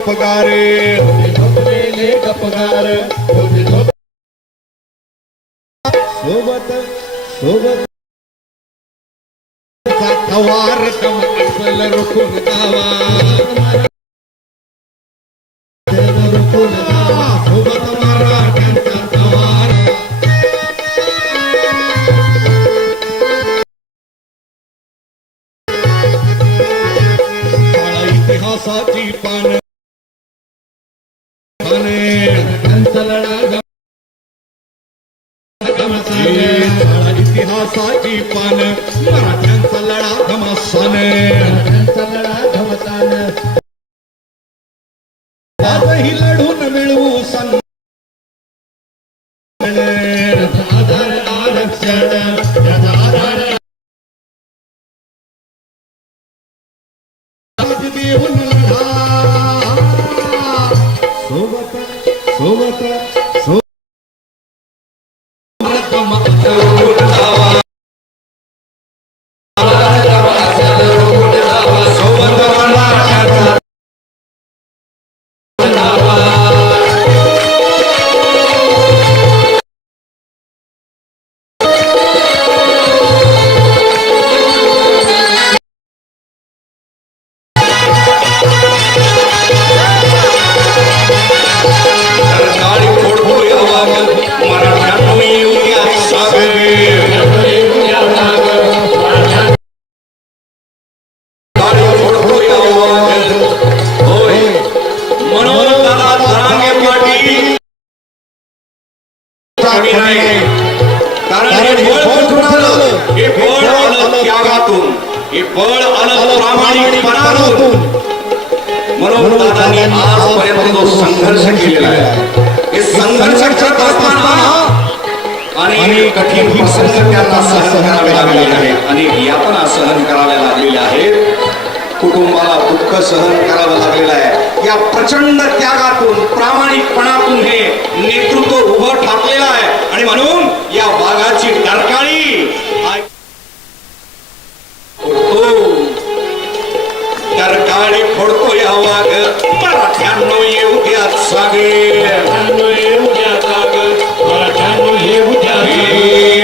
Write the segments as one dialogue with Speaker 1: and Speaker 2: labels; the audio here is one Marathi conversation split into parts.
Speaker 1: पगारे. सोबत सोबत. थवार कम रुकून गावा
Speaker 2: रुकून
Speaker 1: इतिहासाची पान मराठ्यांचा लढा घमासान
Speaker 2: त्यांचा लढा घमासान
Speaker 1: आजही लढून मिळवू
Speaker 3: सन. हे बळ प्रामाणिकपणातून म्हणून दादांनी आजपर्यंत जो संघर्ष केलेला आहे हे संघर्ष करत असताना आणि कठीण प्रसंग त्यांना सहन करावे लागलेले आहेत. आणि यातना सहन कराव्या लागलेल्या आहेत. कुटुंबाला दुःख सहन करावं लागलेलं आहे. या प्रचंड त्यागातून प्रामाणिकपणातून गाडी फोडतो या वाघ. मराठ्यांनो येऊ द्या सागे तर गाडी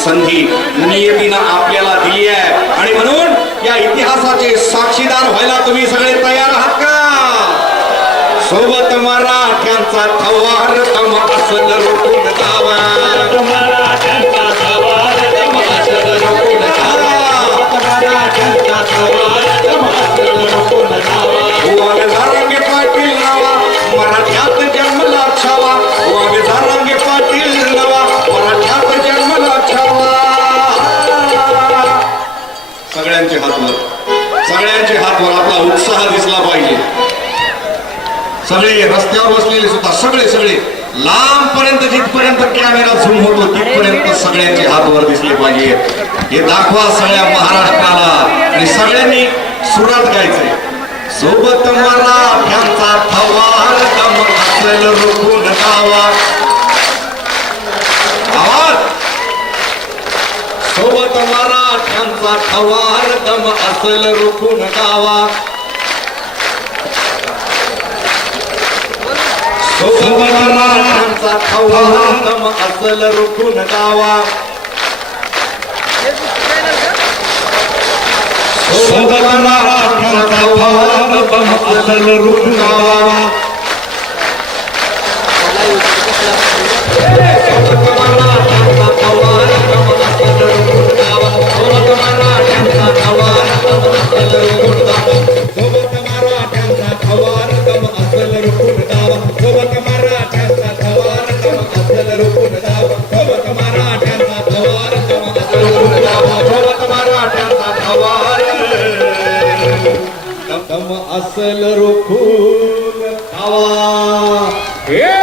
Speaker 3: संधी नियतीनं आपल्याला दिली आहे. आणि म्हणून या इतिहासाचे साक्षीदार व्हायला तुम्ही सगळे तयार आहात का? सोबत मराठ्यांचा थवार तम असल सगळ्यांचे हात वर. सगळ्यांचे हात वर आपला उत्साह दिसला पाहिजे. सगळे रस्त्यावर बसलेले सुद्धा सगळे सगळे. लांब पर्यंत जिथपर्यंत कॅमेरा झूम होतो तिथपर्यंत सगळ्यांचे हात वर दिसले पाहिजे. हे दाखवा सगळ्या महाराष्ट्राला. आणि सगळ्यांनी सुरात गायचंय. सोबत मराठ्यांचा थवा दम असेल रोखून गावा आवाज सोबत मराठ्यांचा खवार दम असल रोखून गावा. सोबत मराठ्यांचा खवार दम असल रोखून गावा. सोबत मराठ्यांचा खवार दम असल रोखून गावा. दम असल रोखून धावा हे